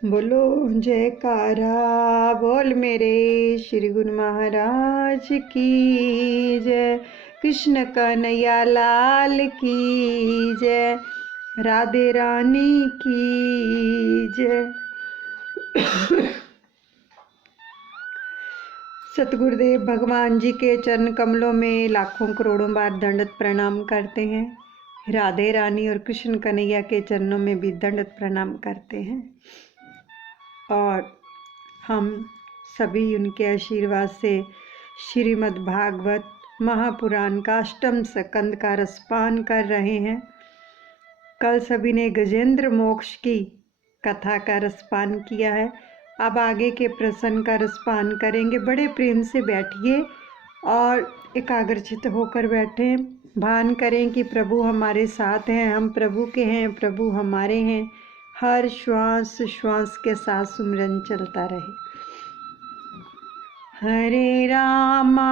बोलो जयकारा बोल मेरे श्री गुरु महाराज की जय। कृष्ण कन्हैया लाल की जय। राधे रानी की जय। सतगुरुदेव भगवान जी के चरण कमलों में लाखों करोड़ों बार दंडवत प्रणाम करते हैं। राधे रानी और कृष्ण कन्हैया के चरणों में भी दंडवत प्रणाम करते हैं। और हम सभी उनके आशीर्वाद से श्रीमद् भागवत महापुराण का अष्टम स्कंद का रसपान कर रहे हैं। कल सभी ने गजेंद्र मोक्ष की कथा का रसपान किया है। अब आगे के प्रसंग का रसपान करेंगे। बड़े प्रेम से बैठिए और एकाग्रचित होकर बैठें। भान करें कि प्रभु हमारे साथ हैं, हम प्रभु के हैं, प्रभु हमारे हैं। हर श्वास श्वास के साथ सुमिरन चलता रहे। हरे रामा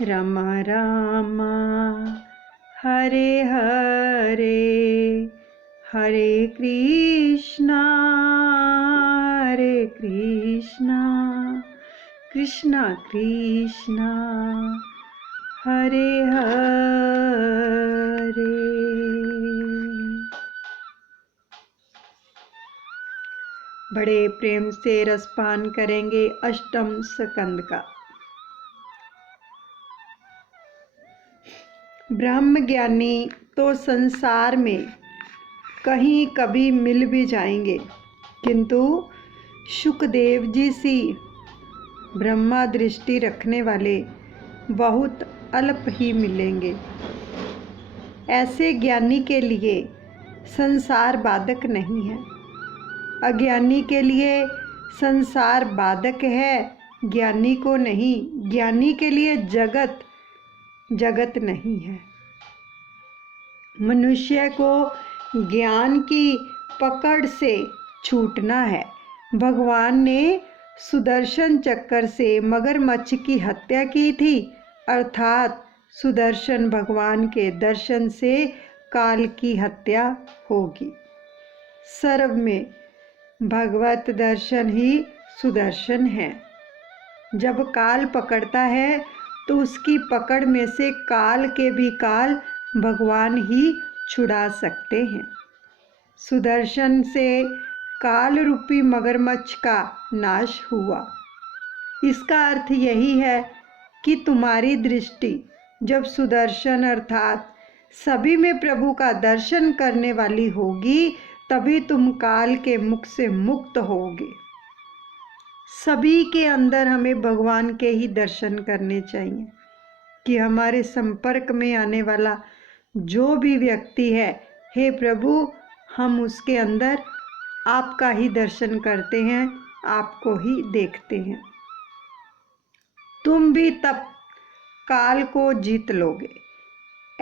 राम रामा हरे हरे, हरे कृष्णा कृष्णा कृष्णा हरे हरे। बड़े प्रेम से रसपान करेंगे अष्टम स्कंद का। ब्रह्म ज्ञानी तो संसार में कहीं कभी मिल भी जाएंगे, किंतु शुकदेव जी सी ब्रह्मा दृष्टि रखने वाले बहुत अल्प ही मिलेंगे। ऐसे ज्ञानी के लिए संसार बाधक नहीं है। अज्ञानी के लिए संसार बाधक है, ज्ञानी को नहीं। ज्ञानी के लिए जगत नहीं है। मनुष्य को ज्ञान की पकड़ से छूटना है। भगवान ने सुदर्शन चक्र से मगरमच्छ की हत्या की थी, अर्थात सुदर्शन भगवान के दर्शन से काल की हत्या होगी। सर्व में भगवत दर्शन ही सुदर्शन है। जब काल पकड़ता है तो उसकी पकड़ में से काल के भी काल भगवान ही छुड़ा सकते हैं। सुदर्शन से काल रूपी मगरमच्छ का नाश हुआ। इसका अर्थ यही है कि तुम्हारी दृष्टि जब सुदर्शन अर्थात सभी में प्रभु का दर्शन करने वाली होगी, तभी तुम काल के मुख से मुक्त होगे। सभी के अंदर हमें भगवान के ही दर्शन करने चाहिए कि हमारे संपर्क में आने वाला जो भी व्यक्ति है, हे प्रभु, हम उसके अंदर आपका ही दर्शन करते हैं, आपको ही देखते हैं। तुम भी तब काल को जीत लोगे।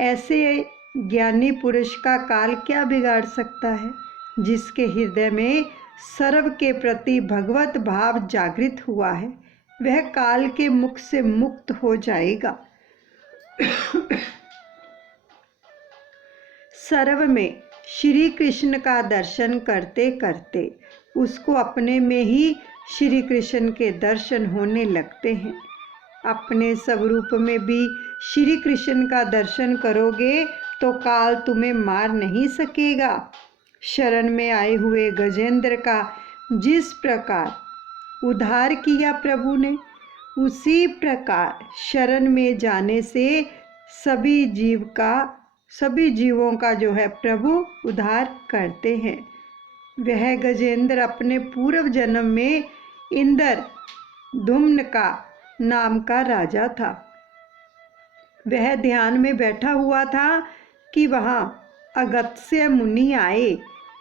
ऐसे ज्ञानी पुरुष का काल क्या बिगाड़ सकता है? जिसके हृदय में सर्व के प्रति भगवत भाव जागृत हुआ है, वह काल के मुख से मुक्त हो जाएगा। सर्व में श्री कृष्ण का दर्शन करते करते उसको अपने में ही श्री कृष्ण के दर्शन होने लगते हैं। अपने स्वरूप में भी श्री कृष्ण का दर्शन करोगे तो काल तुम्हें मार नहीं सकेगा। शरण में आए हुए गजेंद्र का जिस प्रकार उद्धार किया प्रभु ने, उसी प्रकार शरण में जाने से सभी जीवों का जो है प्रभु उद्धार करते हैं। वह गजेंद्र अपने पूर्व जन्म में इंद्र धुम्न का नाम का राजा था। वह ध्यान में बैठा हुआ था कि वहाँ अगस्त्य मुनि आए।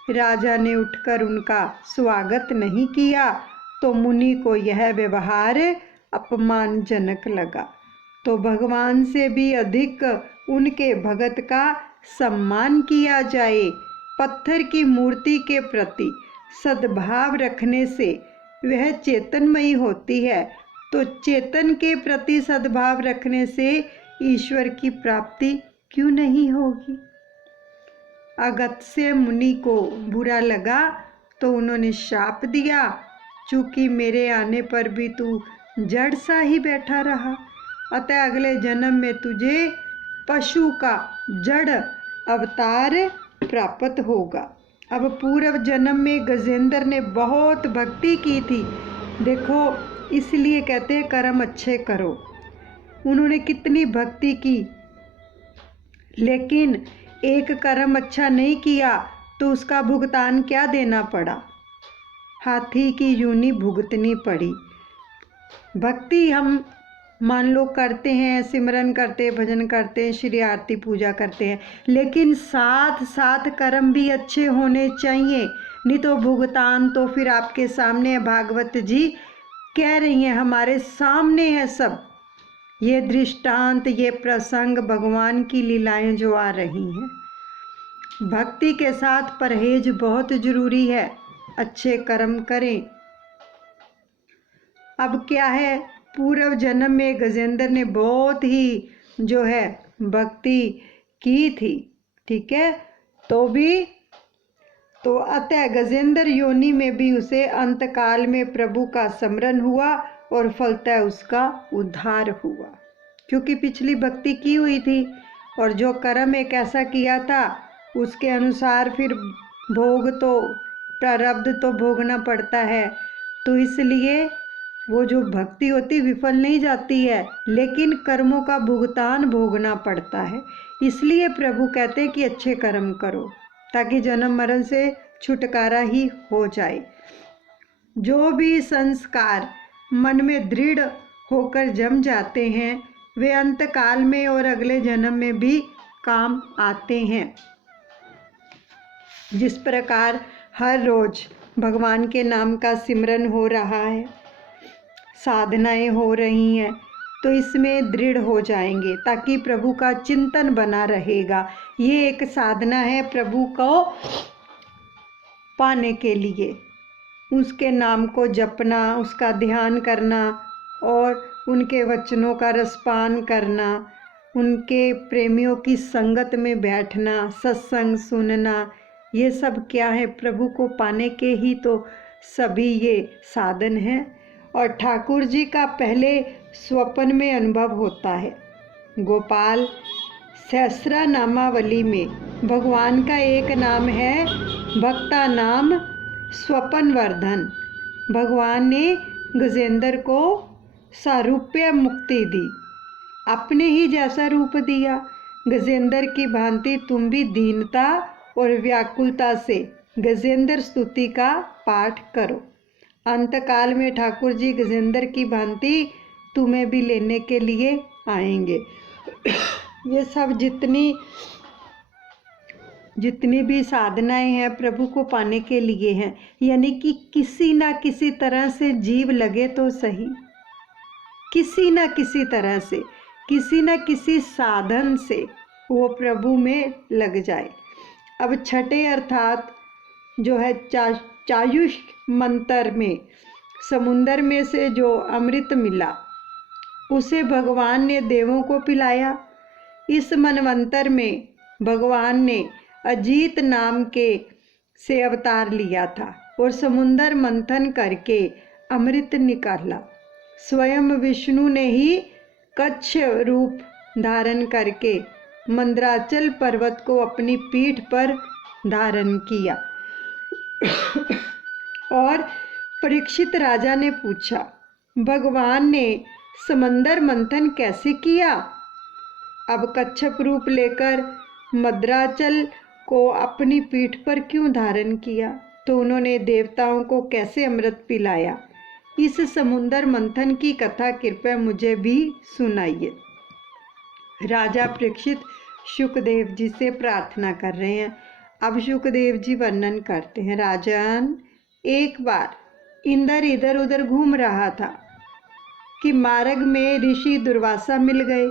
राजा ने उठकर उनका स्वागत नहीं किया तो मुनि को यह व्यवहार अपमानजनक लगा, तो भगवान से भी अधिक उनके भगत का सम्मान किया जाए। पत्थर की मूर्ति के प्रति सद्भाव रखने से वह चेतनमयी होती है, तो चेतन के प्रति सद्भाव रखने से ईश्वर की प्राप्ति क्यों नहीं होगी? अगस्त्य मुनि को बुरा लगा तो उन्होंने शाप दिया, चूँकि मेरे आने पर भी तू जड़ सा ही बैठा रहा, अतः अगले जन्म में तुझे पशु का जड़ अवतार प्राप्त होगा। अब पूर्व जन्म में गजेंद्र ने बहुत भक्ति की थी, देखो इसलिए कहते हैं कर्म अच्छे करो। उन्होंने कितनी भक्ति की, लेकिन एक कर्म अच्छा नहीं किया तो उसका भुगतान क्या देना पड़ा? हाथी की यूनी भुगतनी पड़ी। भक्ति हम मान लो करते हैं, सिमरन करते हैं, भजन करते हैं, श्री आरती पूजा करते हैं, लेकिन साथ साथ कर्म भी अच्छे होने चाहिए, नहीं तो भुगतान तो फिर आपके सामने है। भागवत जी कह रही हैं, हमारे सामने है सब ये दृष्टांत, ये प्रसंग, भगवान की लीलाएं जो आ रही हैं। भक्ति के साथ परहेज बहुत जरूरी है, अच्छे कर्म करें। अब क्या है, पूर्व जन्म में गजेंद्र ने बहुत ही जो है भक्ति की थी, ठीक है, तो अतः गजेंद्र योनि में भी उसे अंतकाल में प्रभु का स्मरण हुआ और फलतः उसका उद्धार हुआ, क्योंकि पिछली भक्ति की हुई थी और जो कर्म एक ऐसा किया था उसके अनुसार फिर भोग तो प्रारब्ध तो भोगना पड़ता है। तो इसलिए वो जो भक्ति होती विफल नहीं जाती है, लेकिन कर्मों का भुगतान भोगना पड़ता है। इसलिए प्रभु कहते हैं कि अच्छे कर्म करो ताकि जन्म मरण से छुटकारा ही हो जाए। जो भी संस्कार मन में दृढ़ होकर जम जाते हैं वे अंतकाल में और अगले जन्म में भी काम आते हैं। जिस प्रकार हर रोज भगवान के नाम का सिमरन हो रहा है, साधनाएं हो रही हैं, तो इसमें दृढ़ हो जाएंगे ताकि प्रभु का चिंतन बना रहेगा। ये एक साधना है प्रभु को पाने के लिए, उसके नाम को जपना, उसका ध्यान करना और उनके वचनों का रसपान करना, उनके प्रेमियों की संगत में बैठना, सत्संग सुनना, ये सब क्या है, प्रभु को पाने के ही तो सभी ये साधन हैं। और ठाकुर जी का पहले स्वप्न में अनुभव होता है। गोपाल सहस्रा नामावली में भगवान का एक नाम है भक्ता नाम स्वपन वर्धन। भगवान ने गजेंद्र को सारूप्य मुक्ति दी, अपने ही जैसा रूप दिया। गजेंद्र की भांति तुम भी दीनता और व्याकुलता से गजेंद्र स्तुति का पाठ करो। अंतकाल में ठाकुर जी गजेंद्र की भांति तुम्हें भी लेने के लिए आएंगे। ये सब जितनी भी साधनाएं हैं प्रभु को पाने के लिए हैं, यानी कि किसी ना किसी तरह से जीव लगे तो सही, किसी ना किसी तरह से, किसी ना किसी साधन से वो प्रभु में लग जाए। अब छठे अर्थात जो है चायुष मंत्र में समुंदर में से जो अमृत मिला उसे भगवान ने देवों को पिलाया। इस मनवंतर में भगवान ने अजीत नाम के से अवतार लिया था और समुंदर मंथन करके अमृत निकाला। स्वयं विष्णु ने ही कच्छ रूप धारण करके मंद्राचल पर्वत को अपनी पीठ पर धारण किया। और परीक्षित राजा ने पूछा, भगवान ने समंदर मंथन कैसे किया? अब कच्छप रूप लेकर मद्राचल को अपनी पीठ पर क्यों धारण किया? तो उन्होंने देवताओं को कैसे अमृत पिलाया? इस समुंदर मंथन की कथा कृपया मुझे भी सुनाइए। राजा परीक्षित शुकदेव जी से प्रार्थना कर रहे हैं। अब शुकदेव जी वर्णन करते हैं, राजन एक बार इंद्र इधर उधर घूम रहा था कि मार्ग में ऋषि दुर्वासा मिल गए।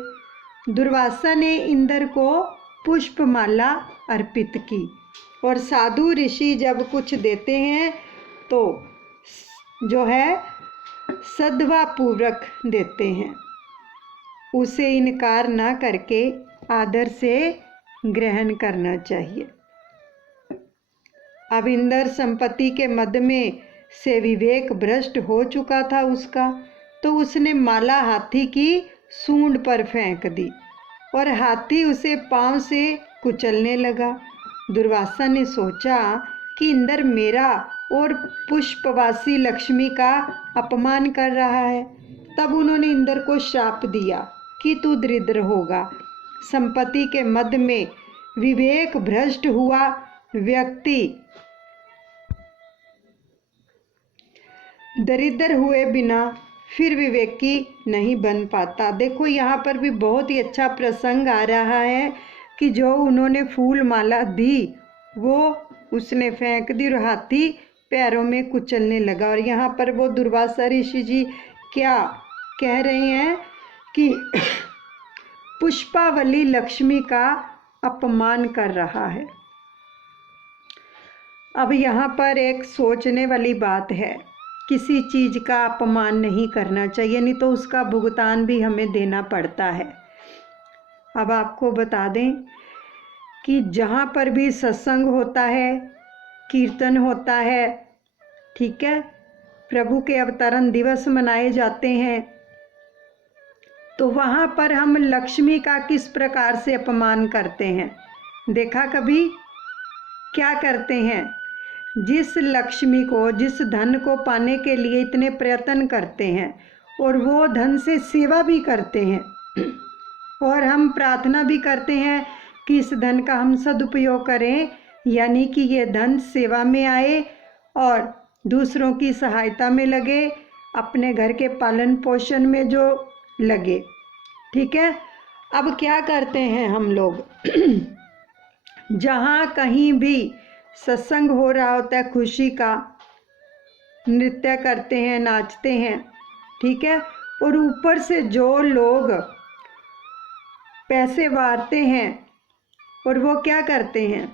दुर्वासा ने इंद्र को पुष्पमाला अर्पित की और साधु ऋषि जब कुछ देते हैं तो जो है सद्भावपूर्वक देते हैं, उसे इनकार ना करके आदर से ग्रहण करना चाहिए। अब इंद्र संपत्ति के मद में से विवेक भ्रष्ट हो चुका था उसका, तो उसने माला हाथी की सूंड पर फेंक दी और हाथी उसे पांव से कुचलने लगा। दुर्वासा ने सोचा कि इंद्र मेरा और पुष्पवासी लक्ष्मी का अपमान कर रहा है। तब उन्होंने इंद्र को श्राप दिया कि तू दरिद्र होगा। संपत्ति के मद में विवेक भ्रष्ट हुआ व्यक्ति दरिद्र हुए बिना फिर विवेकी नहीं बन पाता। देखो यहाँ पर भी बहुत ही अच्छा प्रसंग आ रहा है कि जो उन्होंने फूल माला दी वो उसने फेंक दी और हाथी पैरों में कुचलने लगा। और यहाँ पर वो दुर्वासा ऋषि जी क्या कह रहे हैं कि पुष्पावली लक्ष्मी का अपमान कर रहा है। अब यहाँ पर एक सोचने वाली बात है, किसी चीज़ का अपमान नहीं करना चाहिए, नहीं तो उसका भुगतान भी हमें देना पड़ता है। अब आपको बता दें कि जहाँ पर भी सत्संग होता है, कीर्तन होता है, ठीक है, प्रभु के अवतरण दिवस मनाए जाते हैं, तो वहाँ पर हम लक्ष्मी का किस प्रकार से अपमान करते हैं। देखा कभी? क्या करते हैं? जिस लक्ष्मी को, जिस धन को पाने के लिए इतने प्रयत्न करते हैं और वो धन से सेवा भी करते हैं और हम प्रार्थना भी करते हैं कि इस धन का हम सदुपयोग करें, यानी कि ये धन सेवा में आए और दूसरों की सहायता में लगे, अपने घर के पालन पोषण में जो लगे, ठीक है। अब क्या करते हैं हम लोग जहाँ कहीं भी सत्संग हो रहा होता है, खुशी का, नृत्य करते हैं, नाचते हैं, ठीक है, और ऊपर से जो लोग पैसे वारते हैं और वो क्या करते हैं,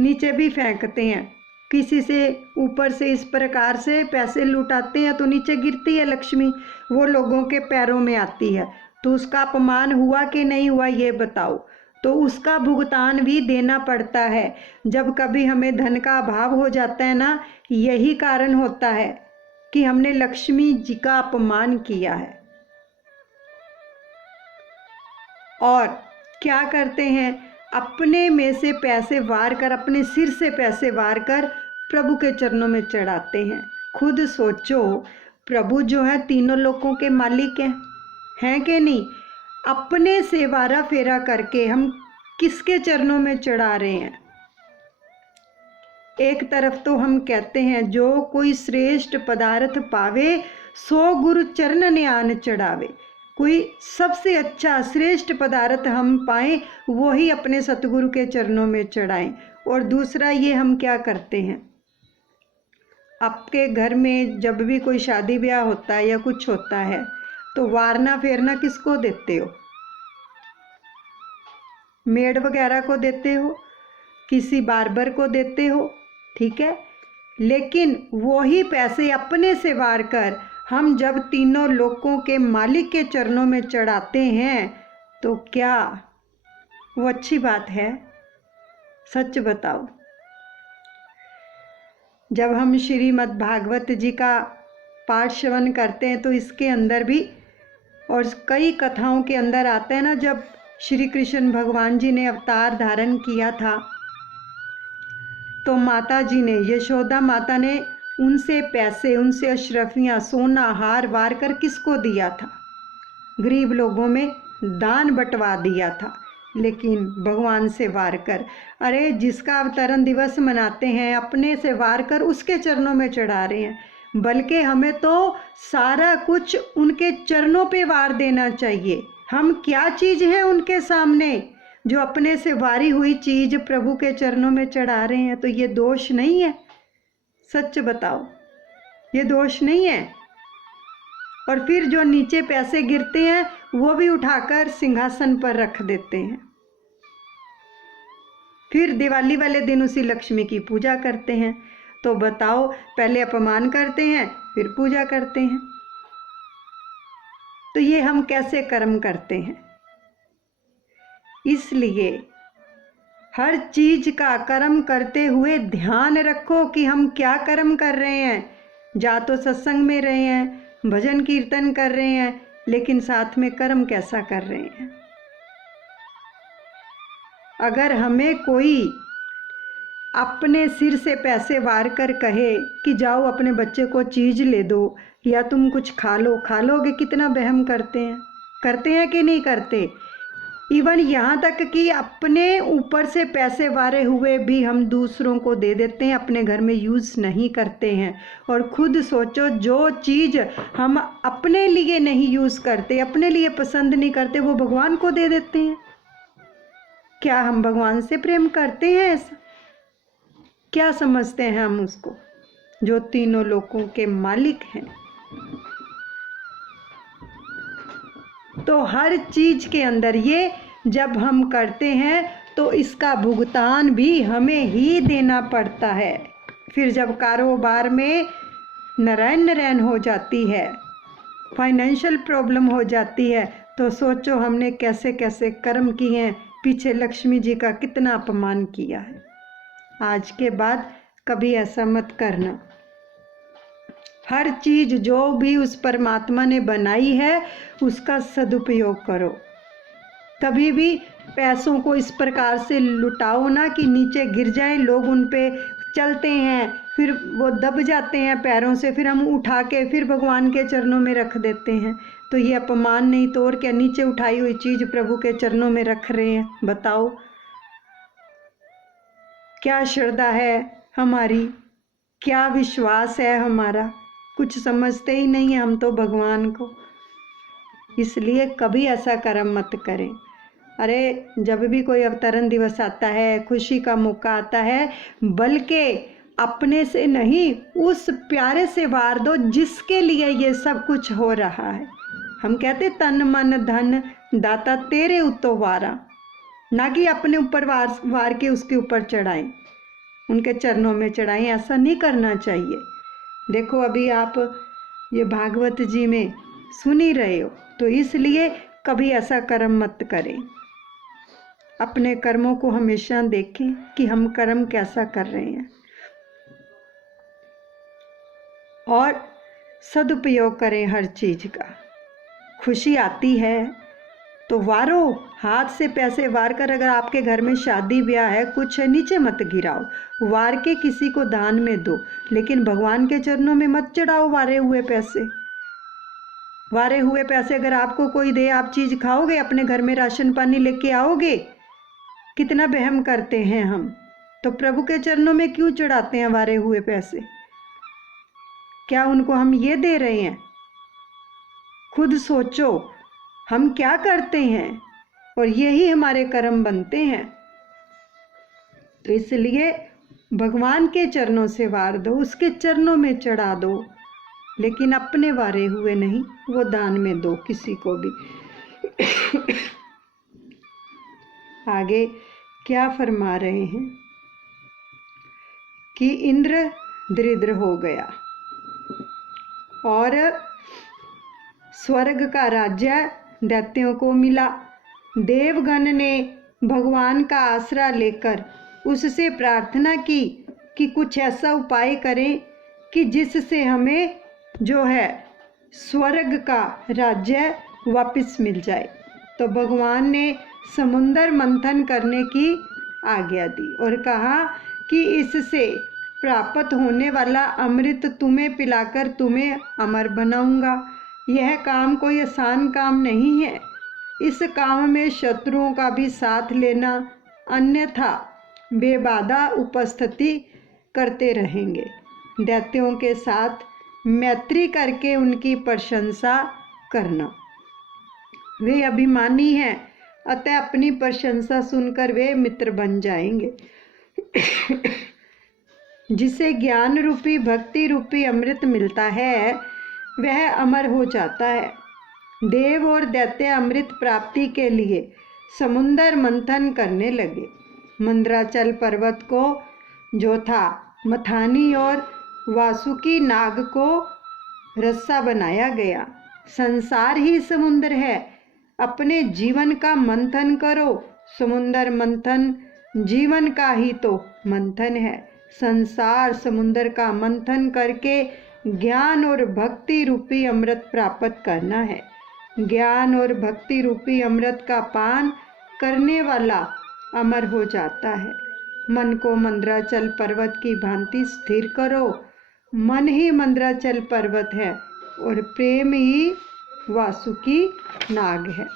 नीचे भी फेंकते हैं, किसी से ऊपर से इस प्रकार से पैसे लुटाते हैं तो नीचे गिरती है लक्ष्मी, वो लोगों के पैरों में आती है, तो उसका अपमान हुआ कि नहीं हुआ ये बताओ। तो उसका भुगतान भी देना पड़ता है। जब कभी हमें धन का अभाव हो जाता है ना, यही कारण होता है कि हमने लक्ष्मी जी का अपमान किया है। और क्या करते हैं, अपने में से पैसे वार कर, अपने सिर से पैसे वार कर प्रभु के चरणों में चढ़ाते हैं। खुद सोचो, प्रभु जो है तीनों लोकों के मालिक हैं कि नहीं? अपने से वारा फेरा करके हम किसके चरणों में चढ़ा रहे हैं? एक तरफ तो हम कहते हैं जो कोई श्रेष्ठ पदार्थ पावे सो गुरु चरण न्यान चढ़ावे, कोई सबसे अच्छा श्रेष्ठ पदार्थ हम पाएं वो ही अपने सतगुरु के चरणों में चढ़ाएं। और दूसरा ये हम क्या करते हैं, आपके घर में जब भी कोई शादी ब्याह होता है या कुछ होता है तो वारना फेरना किसको देते हो? मेड वगैरह को देते हो, किसी बार्बर को देते हो, ठीक है। लेकिन वही पैसे अपने से वार कर हम जब तीनों लोकों के मालिक के चरणों में चढ़ाते हैं तो क्या वो अच्छी बात है? सच बताओ। जब हम श्रीमद् भागवत जी का पाठ श्रवण करते हैं तो इसके अंदर भी और कई कथाओं के अंदर आता है ना, जब श्री कृष्ण भगवान जी ने अवतार धारण किया था तो माता जी ने, यशोदा माता ने उनसे पैसे, उनसे अशरफियाँ, सोना, हार वार कर किसको दिया था? गरीब लोगों में दान बंटवा दिया था, लेकिन भगवान से वार कर। अरे जिसका अवतरण दिवस मनाते हैं अपने से वार कर उसके चरणों में चढ़ा रहे हैं, बल्कि हमें तो सारा कुछ उनके चरणों पे वार देना चाहिए। हम क्या चीज़ हैं उनके सामने जो अपने से वारी हुई चीज़ प्रभु के चरणों में चढ़ा रहे हैं? तो ये दोष नहीं है? सच बताओ, ये दोष नहीं है? और फिर जो नीचे पैसे गिरते हैं वो भी उठाकर सिंहासन पर रख देते हैं। फिर दिवाली वाले दिन उसी लक्ष्मी की पूजा करते हैं। तो बताओ, पहले अपमान करते हैं फिर पूजा करते हैं, तो ये हम कैसे कर्म करते हैं? इसलिए हर चीज का कर्म करते हुए ध्यान रखो कि हम क्या कर्म कर रहे हैं। जा तो सत्संग में रहे हैं, भजन कीर्तन कर रहे हैं, लेकिन साथ में कर्म कैसा कर रहे हैं। अगर हमें कोई अपने सिर से पैसे वार कर कहे कि जाओ अपने बच्चे को चीज़ ले दो या तुम कुछ खा लो, खा लोगे, कितना वहम करते हैं कि नहीं करते। इवन यहाँ तक कि अपने ऊपर से पैसे वारे हुए भी हम दूसरों को दे देते हैं, अपने घर में यूज़ नहीं करते हैं। और खुद सोचो, जो चीज़ हम अपने लिए नहीं यूज़ करते, अपने लिए पसंद नहीं करते, वो भगवान को दे देते हैं। क्या हम भगवान से प्रेम करते हैं? ऐसा क्या समझते हैं हम उसको, जो तीनों लोकों के मालिक हैं। तो हर चीज के अंदर ये जब हम करते हैं तो इसका भुगतान भी हमें ही देना पड़ता है। फिर जब कारोबार में नरैन हो जाती है, फाइनेंशियल प्रॉब्लम हो जाती है, तो सोचो हमने कैसे कैसे कर्म किए हैं, पीछे लक्ष्मी जी का कितना अपमान किया है। आज के बाद कभी ऐसा मत करना। हर चीज जो भी उस परमात्मा ने बनाई है उसका सदुपयोग करो। कभी भी पैसों को इस प्रकार से लुटाओ ना कि नीचे गिर जाएं, लोग उन पे चलते हैं फिर वो दब जाते हैं पैरों से, फिर हम उठा के फिर भगवान के चरणों में रख देते हैं। तो ये अपमान नहीं तो और क्या। नीचे उठाई हुई चीज प्रभु के चरणों में रख रहे हैं, बताओ क्या श्रद्धा है हमारी, क्या विश्वास है हमारा। कुछ समझते ही नहीं है हम तो भगवान को। इसलिए कभी ऐसा कर्म मत करें। अरे जब भी कोई अवतरण दिवस आता है, खुशी का मौका आता है, बल्कि अपने से नहीं उस प्यारे से वार दो जिसके लिए ये सब कुछ हो रहा है। हम कहते तन मन धन दाता तेरे उतो वारा, ना कि अपने ऊपर वार के उसके ऊपर चढ़ाएं, उनके चरणों में चढ़ाएं। ऐसा नहीं करना चाहिए। देखो अभी आप ये भागवत जी में सुन ही रहे हो, तो इसलिए कभी ऐसा कर्म मत करें। अपने कर्मों को हमेशा देखें कि हम कर्म कैसा कर रहे हैं और सदुपयोग करें हर चीज का। खुशी आती है तो वारो, हाथ से पैसे वार कर। अगर आपके घर में शादी ब्याह है, कुछ है, नीचे मत गिराओ, वार के किसी को दान में दो, लेकिन भगवान के चरणों में मत चढ़ाओ वारे हुए पैसे। वारे हुए पैसे अगर आपको कोई दे, आप चीज खाओगे, अपने घर में राशन पानी लेके आओगे। कितना वहम करते हैं हम। तो प्रभु के चरणों में क्यों चढ़ाते हैं वारे हुए पैसे? क्या उनको हम ये दे रहे हैं? खुद सोचो हम क्या करते हैं, और यही हमारे कर्म बनते हैं। तो इसलिए भगवान के चरणों से वार दो, उसके चरणों में चढ़ा दो, लेकिन अपने वारे हुए नहीं, वो दान में दो किसी को भी। आगे क्या फरमा रहे हैं कि इंद्र दरिद्र हो गया और स्वर्ग का राज्य दैत्यों को मिला। देवगण ने भगवान का आसरा लेकर उससे प्रार्थना की कि कुछ ऐसा उपाय करें कि जिससे हमें जो है स्वर्ग का राज्य वापस मिल जाए। तो भगवान ने समुंदर मंथन करने की आज्ञा दी और कहा कि इससे प्राप्त होने वाला अमृत तुम्हें पिलाकर तुम्हें अमर बनाऊंगा। यह काम कोई आसान काम नहीं है। इस काम में शत्रुओं का भी साथ लेना, अन्यथा बेबाधा उपस्थिति करते रहेंगे। दैत्यों के साथ मैत्री करके उनकी प्रशंसा करना। वे अभिमानी हैं, अतः अपनी प्रशंसा सुनकर वे मित्र बन जाएंगे। जिसे ज्ञान रूपी भक्ति रूपी अमृत मिलता है वह अमर हो जाता है। देव और दैत्य अमृत प्राप्ति के लिए समुंदर मंथन करने लगे। मंदराचल पर्वत को जो था मथानी और वासुकी नाग को रस्सा बनाया गया। संसार ही समुद्र है, अपने जीवन का मंथन करो। समुंदर मंथन जीवन का ही तो मंथन है। संसार समुद्र का मंथन करके ज्ञान और भक्ति रूपी अमृत प्राप्त करना है। ज्ञान और भक्ति रूपी अमृत का पान करने वाला अमर हो जाता है। मन को मंद्राचल पर्वत की भांति स्थिर करो। मन ही मंद्राचल पर्वत है और प्रेम ही वासुकी नाग है।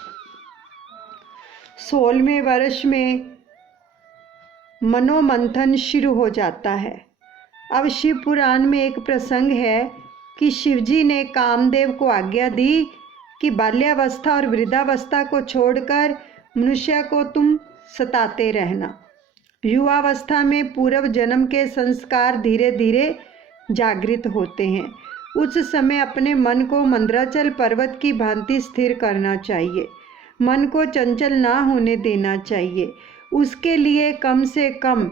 16वें वर्ष में मनोमंथन शुरू हो जाता है। अब शिव पुराण में एक प्रसंग है कि शिवजी ने कामदेव को आज्ञा दी कि बाल्यावस्था और वृद्धावस्था को छोड़कर मनुष्य को तुम सताते रहना। युवावस्था में पूर्व जन्म के संस्कार धीरे धीरे जागृत होते हैं। उस समय अपने मन को मंद्राचल पर्वत की भांति स्थिर करना चाहिए। मन को चंचल ना होने देना चाहिए। उसके लिए कम से कम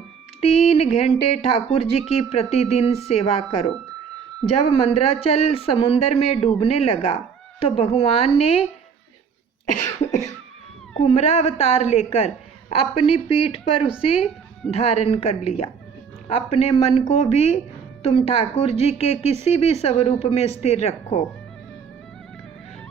3 घंटे ठाकुर जी की प्रतिदिन सेवा करो। जब मंद्राचल समुद्र में डूबने लगा तो भगवान ने कुमरा अवतार लेकर अपनी पीठ पर उसे धारण कर लिया। अपने मन को भी तुम ठाकुर जी के किसी भी स्वरूप में स्थिर रखो।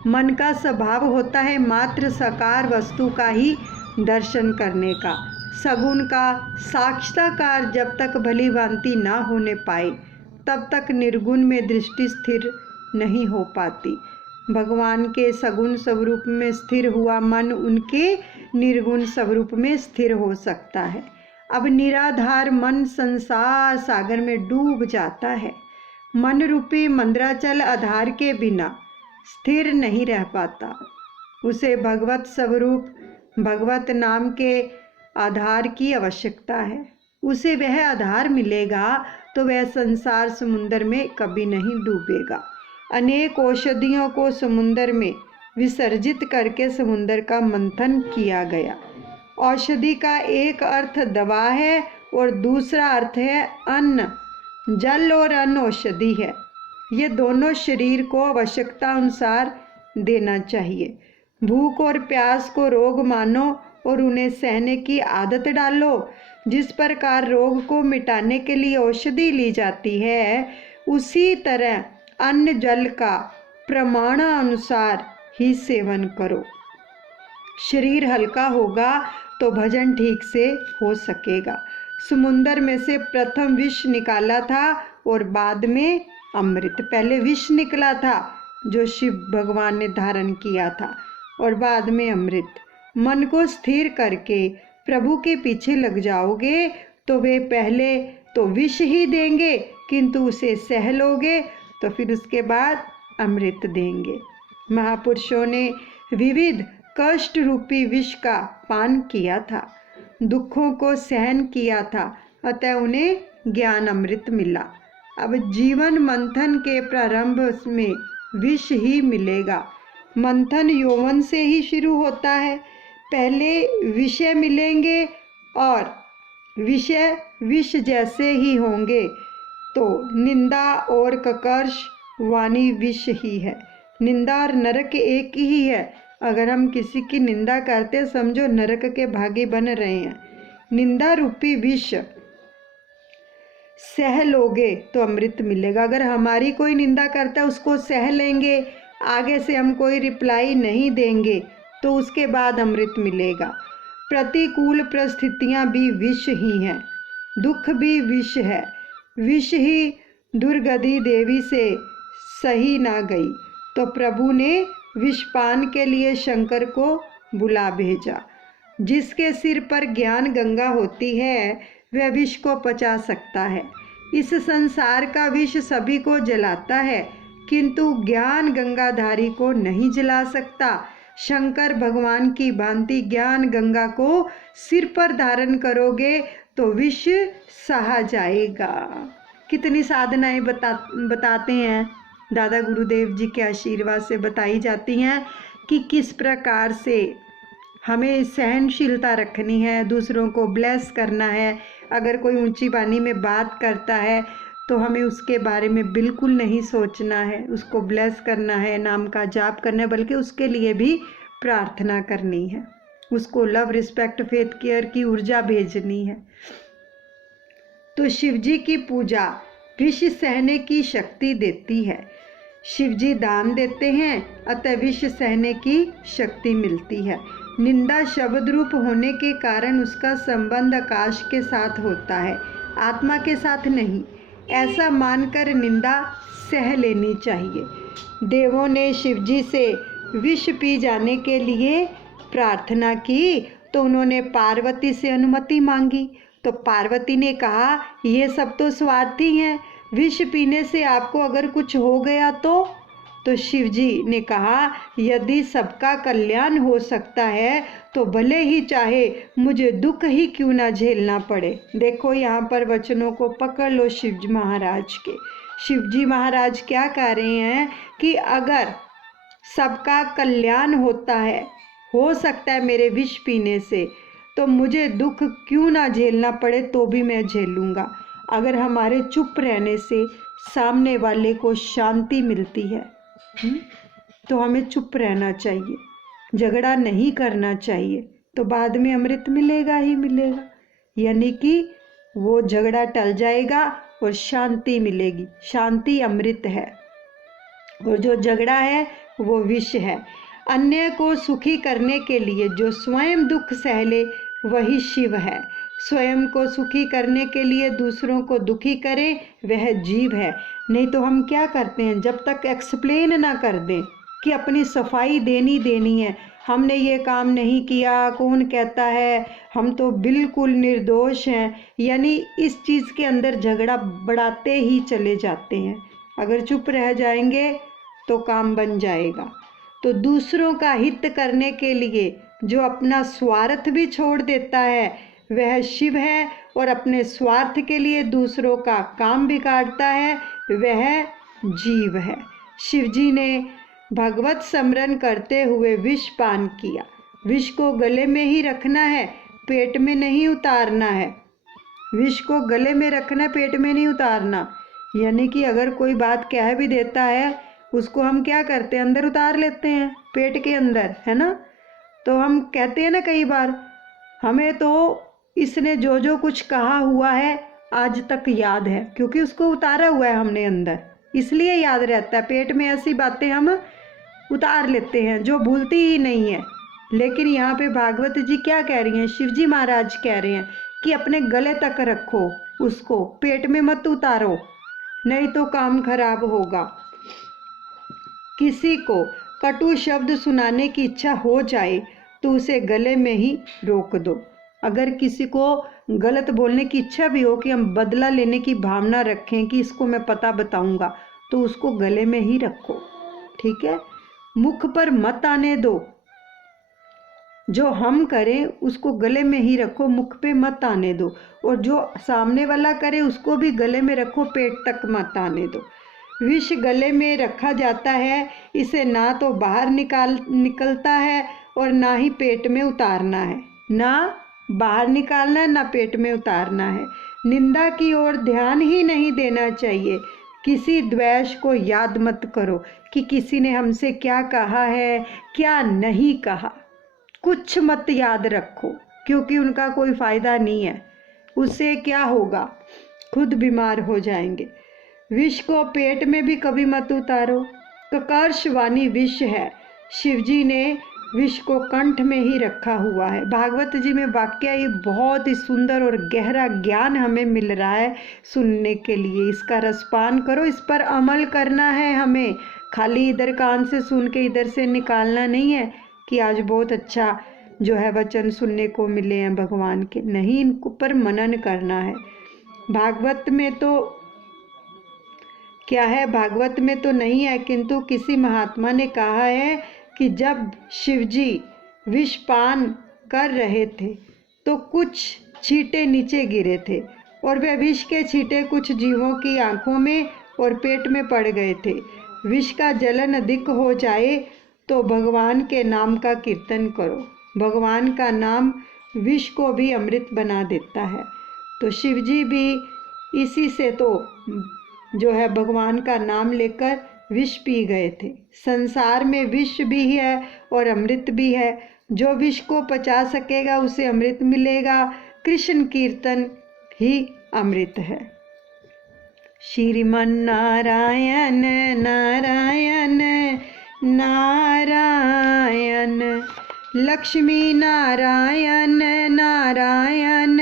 मन का स्वभाव होता है मात्र साकार वस्तु का ही दर्शन करने का। सगुण का साक्षात्कार जब तक भली भांति ना होने पाए तब तक निर्गुण में दृष्टि स्थिर नहीं हो पाती। भगवान के सगुण स्वरूप में स्थिर हुआ मन उनके निर्गुण स्वरूप में स्थिर हो सकता है। अब निराधार मन संसार सागर में डूब जाता है। मन रूपी मंद्राचल आधार के बिना स्थिर नहीं रह पाता। उसे भगवत स्वरूप भगवत नाम के आधार की आवश्यकता है। उसे वह आधार मिलेगा तो वह संसार समुद्र में कभी नहीं डूबेगा। अनेक औषधियों को समुद्र में विसर्जित करके समुद्र का मंथन किया गया। औषधि का एक अर्थ दवा है और दूसरा अर्थ है अन्न। जल और अन्न औषधि है। ये दोनों शरीर को आवश्यकता अनुसार देना चाहिए। भूख और प्यास को रोग मानो और उन्हें सहने की आदत डालो। जिस प्रकार रोग को मिटाने के लिए औषधि ली जाती है उसी तरह अन्न जल का प्रमाणानुसार ही सेवन करो। शरीर हल्का होगा तो भजन ठीक से हो सकेगा। समुद्र में से प्रथम विष निकाला था और बाद में अमृत। पहले विष निकला था जो शिव भगवान ने धारण किया था और बाद में अमृत। मन को स्थिर करके प्रभु के पीछे लग जाओगे तो वे पहले तो विष ही देंगे किंतु उसे सह लोगे तो फिर उसके बाद अमृत देंगे। महापुरुषों ने विविध कष्ट रूपी विष का पान किया था, दुखों को सहन किया था, अतः उन्हें ज्ञान अमृत मिला। अब जीवन मंथन के प्रारंभ में विष ही मिलेगा। मंथन यौवन से ही शुरू होता है। पहले विषय मिलेंगे और विषय विष जैसे ही होंगे तो निंदा और ककर्ष वाणी विष ही है। निंदा और नरक एक ही है। अगर हम किसी की निंदा करते समझो नरक के भागी बन रहे हैं। निंदा रूपी विष सह लोगे तो अमृत मिलेगा। अगर हमारी कोई निंदा करता है उसको सह लेंगे, आगे से हम कोई रिप्लाई नहीं देंगे तो उसके बाद अमृत मिलेगा। प्रतिकूल परिस्थितियां भी विष ही हैं, दुख भी विष है। विष ही दुर्गति देवी से सही ना गई तो प्रभु ने विषपान के लिए शंकर को बुला भेजा। जिसके सिर पर ज्ञान गंगा होती है वह विष को पचा सकता है। इस संसार का विष सभी को जलाता है किंतु ज्ञान गंगाधारी को नहीं जला सकता। शंकर भगवान की भांति ज्ञान गंगा को सिर पर धारण करोगे तो विष सहा जाएगा। कितनी साधनाएं बताते हैं दादा गुरुदेव जी के आशीर्वाद से बताई जाती हैं कि किस प्रकार से हमें सहनशीलता रखनी है, दूसरों को ब्लेस करना है। अगर कोई ऊंची वाणी में बात करता है तो हमें उसके बारे में बिल्कुल नहीं सोचना है, उसको ब्लेस करना है, नाम का जाप करना है, बल्कि उसके लिए भी प्रार्थना करनी है। उसको लव, रिस्पेक्ट, फेथ, केयर की ऊर्जा भेजनी है। तो शिव जी की पूजा विष सहने की शक्ति देती है। शिव जी दान देते हैं, अतः विष सहने की शक्ति मिलती है। निंदा शब्द रूप होने के कारण उसका संबंध आकाश के साथ होता है, आत्मा के साथ नहीं। ऐसा मानकर निंदा सह लेनी चाहिए। देवों ने शिव जी से विष पी जाने के लिए प्रार्थना की तो उन्होंने पार्वती से अनुमति मांगी। तो पार्वती ने कहा, ये सब तो स्वार्थी हैं, विष पीने से आपको अगर कुछ हो गया तो शिव जी ने कहा, यदि सबका कल्याण हो सकता है तो भले ही चाहे मुझे दुख ही क्यों ना झेलना पड़े। देखो यहाँ पर वचनों को पकड़ लो शिव जी महाराज के। शिव जी महाराज क्या कह रहे हैं कि अगर सबका कल्याण होता है, हो सकता है मेरे विष पीने से, तो मुझे दुख क्यों ना झेलना पड़े तो भी मैं झेलूँगा। अगर हमारे चुप रहने से सामने वाले को शांति मिलती है तो हमें चुप रहना चाहिए, झगड़ा नहीं करना चाहिए, तो बाद में अमृत मिलेगा ही मिलेगा। यानी कि वो झगड़ा टल जाएगा और शांति मिलेगी। शांति अमृत है और जो झगड़ा है वो विष है। अन्य को सुखी करने के लिए जो स्वयं दुख सह ले वही शिव है। स्वयं को सुखी करने के लिए दूसरों को दुखी करे वह जीव है। नहीं तो हम क्या करते हैं, जब तक एक्सप्लेन ना कर दें कि अपनी सफाई देनी है, हमने ये काम नहीं किया, कौन कहता है, हम तो बिल्कुल निर्दोष हैं, यानी इस चीज़ के अंदर झगड़ा बढ़ाते ही चले जाते हैं। अगर चुप रह जाएंगे तो काम बन जाएगा। तो दूसरों का हित करने के लिए जो अपना स्वार्थ भी छोड़ देता है वह शिव है, और अपने स्वार्थ के लिए दूसरों का काम बिगाड़ता है वह जीव है। शिव जी ने भगवत स्मरण करते हुए विष पान किया। विष को गले में ही रखना है, पेट में नहीं उतारना है। विष को गले में रखना, पेट में नहीं उतारना। यानी कि अगर कोई बात कह भी देता है उसको हम क्या करते हैं, अंदर उतार लेते हैं, पेट के अंदर, है ना। तो हम कहते हैं ना कई बार, हमें तो इसने जो जो कुछ कहा हुआ है आज तक याद है, क्योंकि उसको उतारा हुआ है हमने अंदर, इसलिए याद रहता है। पेट में ऐसी बातें हम उतार लेते हैं जो भूलती ही नहीं है। लेकिन यहाँ पे भागवत जी क्या कह रही हैं, शिव जी महाराज कह रहे हैं कि अपने गले तक रखो उसको, पेट में मत उतारो, नहीं तो काम खराब होगा। किसी को कटु शब्द सुनाने की इच्छा हो जाए तो उसे गले में ही रोक दो। अगर किसी को गलत बोलने की इच्छा भी हो कि हम बदला लेने की भावना रखें कि इसको मैं पता बताऊंगा, तो उसको गले में ही रखो, ठीक है। मुख पर मत आने दो, जो हम करें उसको गले में ही रखो, मुख पे मत आने दो। और जो सामने वाला करे उसको भी गले में रखो, पेट तक मत आने दो। विष गले में रखा जाता है, इसे ना तो बाहर निकलता है और ना ही पेट में उतारना है। ना बाहर निकालना है, ना पेट में उतारना है। निंदा की ओर ध्यान ही नहीं देना चाहिए। किसी द्वेष को याद मत करो कि किसी ने हमसे क्या कहा है, क्या नहीं कहा, कुछ मत याद रखो, क्योंकि उनका कोई फायदा नहीं है। उससे क्या होगा, खुद बीमार हो जाएंगे। विष को पेट में भी कभी मत उतारो। ककर्ष वाणी विष है। शिवजी ने विष को कंठ में ही रखा हुआ है। भागवत जी में वाक्य ये बहुत ही सुंदर और गहरा ज्ञान हमें मिल रहा है सुनने के लिए। इसका रसपान करो, इस पर अमल करना है हमें। खाली इधर कान से सुन के इधर से निकालना नहीं है कि आज बहुत अच्छा जो है वचन सुनने को मिले हैं भगवान के। नहीं, इनको पर मनन करना है। भागवत में तो क्या है, भागवत में तो नहीं है, किंतु किसी महात्मा ने कहा है कि जब शिवजी विषपान कर रहे थे तो कुछ छींटे नीचे गिरे थे और वे विष के छींटे कुछ जीवों की आंखों में और पेट में पड़ गए थे। विष का जलन अधिक हो जाए तो भगवान के नाम का कीर्तन करो। भगवान का नाम विष को भी अमृत बना देता है। तो शिवजी भी इसी से तो जो है भगवान का नाम लेकर विष पी गए थे। संसार में विष भी है और अमृत भी है, जो विष को पचा सकेगा उसे अमृत मिलेगा। कृष्ण कीर्तन ही अमृत है। श्रीमन नारायण नारायण नारायण, लक्ष्मी नारायण नारायण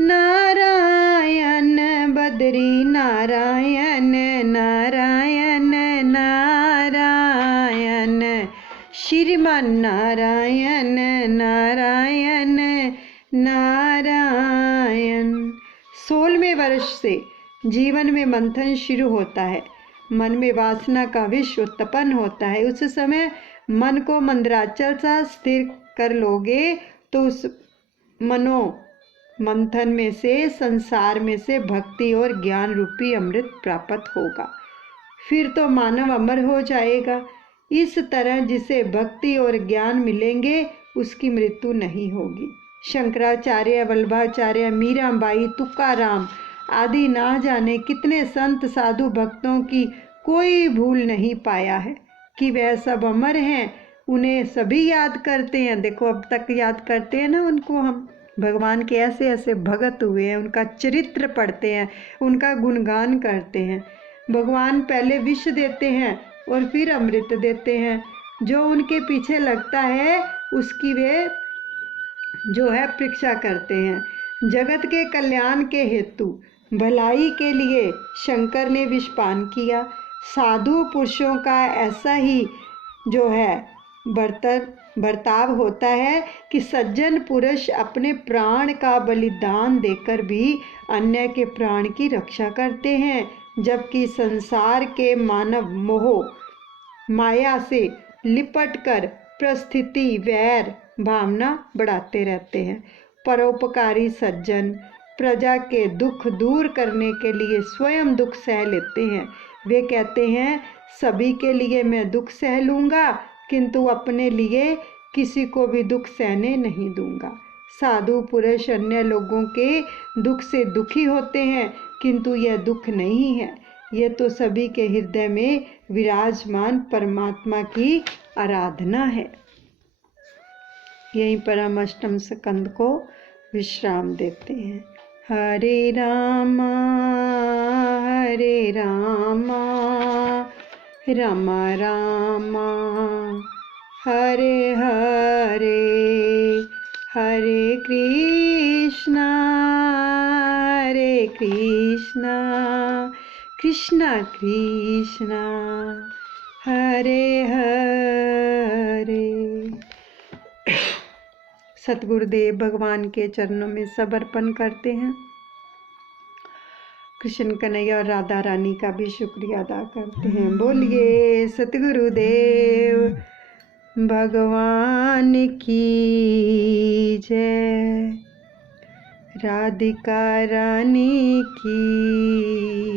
नारायण, बद्री नारायण नारायण नारायण, श्रीमान नारायण नारायण नारायण। 16वें वर्ष से जीवन में मंथन शुरू होता है। मन में वासना का विष उत्पन्न होता है। उस समय मन को मंदराचल सा स्थिर कर लोगे तो उस मनो मंथन में से, संसार में से भक्ति और ज्ञान रूपी अमृत प्राप्त होगा। फिर तो मानव अमर हो जाएगा। इस तरह जिसे भक्ति और ज्ञान मिलेंगे उसकी मृत्यु नहीं होगी। शंकराचार्य, वल्लभाचार्य, मीराबाई, तुकाराम आदि ना जाने कितने संत साधु भक्तों की कोई भूल नहीं पाया है कि वह सब अमर हैं। उन्हें सभी याद करते हैं। देखो अब तक याद करते हैं ना उनको हम। भगवान के ऐसे ऐसे भगत हुए हैं, उनका चरित्र पढ़ते हैं, उनका गुणगान करते हैं। भगवान पहले विष देते हैं और फिर अमृत देते हैं। जो उनके पीछे लगता है उसकी वे जो है परीक्षा करते हैं। जगत के कल्याण के हेतु भलाई के लिए शंकर ने विषपान किया। साधु पुरुषों का ऐसा ही जो है बर्ताव होता है कि सज्जन पुरुष अपने प्राण का बलिदान देकर भी अन्य के प्राण की रक्षा करते हैं, जबकि संसार के मानव मोह माया से लिपटकर परिस्थिति वैर भावना बढ़ाते रहते हैं। परोपकारी सज्जन प्रजा के दुख दूर करने के लिए स्वयं दुख सह लेते हैं। वे कहते हैं सभी के लिए मैं दुख सह लूँगा, किंतु अपने लिए किसी को भी दुख सहने नहीं दूंगा। साधु पुरुष अन्य लोगों के दुख से दुखी होते हैं, किंतु यह दुख नहीं है। यह तो सभी के हृदय में विराजमान परमात्मा की आराधना है। यहीं पर हम अष्टम स्कंद को विश्राम देते हैं। हरे रामा रामा रामा हरे हरे, हरे कृष्णा कृष्णा कृष्णा हरे हरे। सतगुरुदेव भगवान के चरणों में समर्पण करते हैं। कृष्ण कन्हैया और राधा रानी का भी शुक्रिया अदा करते हैं। बोलिए सतगुरुदेव भगवान की जय, राधिका रानी की